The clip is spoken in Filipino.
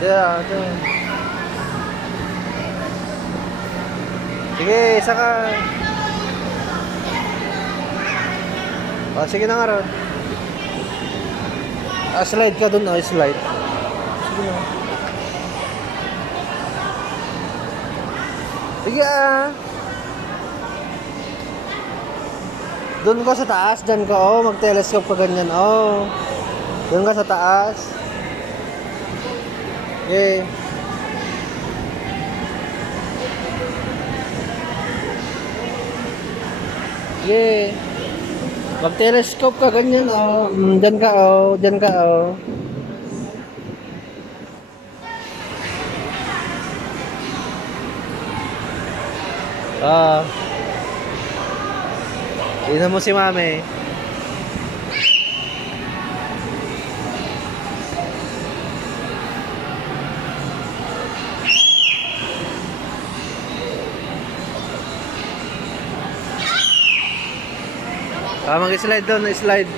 Yeah, ito. Sige, isa ka. O, sige na nga ron. Ah, slide ka dun, oh, slide. Sige na. Sige ah. Doon ka sa taas, dyan ka, oh. Mag-telescope ka ganyan, oh. Doon ka sa taas. Okay. Okay. Mag-telescope ka ganyan, oh. Mm, dyan ka, oh. Dyan ka, oh. Ah. Tingnan mo si mami. Ah, mag-slide doon, slide.